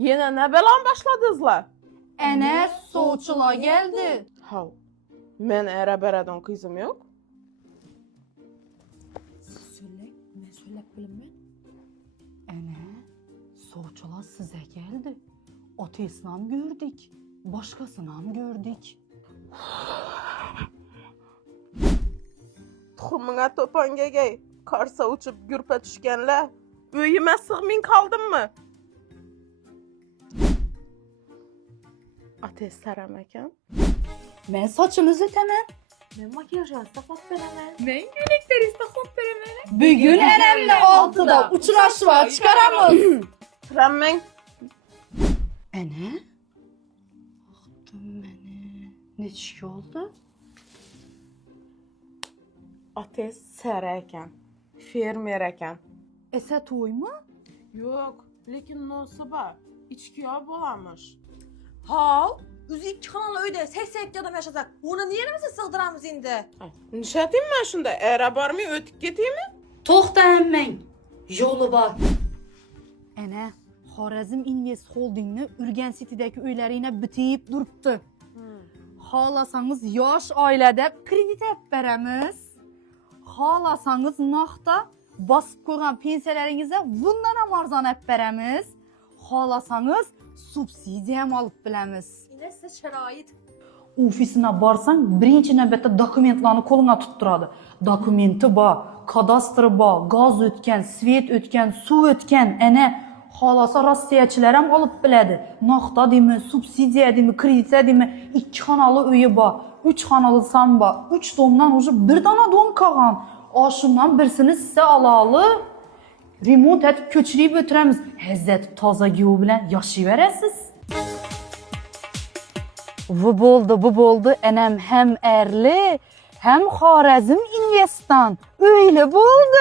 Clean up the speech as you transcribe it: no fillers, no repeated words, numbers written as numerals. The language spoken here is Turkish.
Yine ne belan başladınızlar? Ene soğuçula geldi. Hav. Men era beradan kızım yok. Söyle, ne söylep bilin Ene soğuçula size geldi. Otesini gördük, başkasını gördük. Tuxumuna topan gegey. Karsa uçup gürpe düşkenler. Öyüme sığmayın kaldın mı? Ateş saramekan. Ben saçınızı temem. Ben makyaj saklap veremem. Ben gülekleri saklap veremem. Bugün enemle altıda uçuraşma çıkaramız. Trenmen. Ene? Baktım beni. Ne şey oldu? Ateş sarakan. Fermer ekan. Ese toy mu? Yok. Lekin nosıba. İçkiya bolamış. Hal, özü iki kanal öyle sek adam yaşasak. Onu niye elimize sığdıramız indi? Nişatayım ben şunda. Era bar mı ötük geteyim mi? Toxta hemen. Yolu var. Ene, Xorazm Invest Holding'ni Urgen City'deki üyleriyle biteyip duruptu. Xalasanız yaş ailede kredit hep beremiz. Xalasanız naxta basıp koyğan pensiyalarinizə bundan ham arzan hep beremiz. Xalasanız subsidiya ham alıp bilemiz. Yine size şerait. Ofisine barsan birinci növbətdə dokumentlarını koluna tutturады. Dokumenti ba, kadastrı ba, gaz ötken, svet ötken, su ötken, ene halasa Rossiyaçılar alıp bilədi. Naxta demi, subsidiya demi, kreditə demi, 2 kanalı üyü ba, 3 kanalı san ba, 3 domdan ucu bir dana dom kağan. Aşından birisini size alalı. Remont etip köçürüyüp ötüremiz. Həzzət taza giyo bilən yaşayıverəsiz. Bu boldu. Enem hem erli hem Xorazm Invest'tan. Öyle boldu.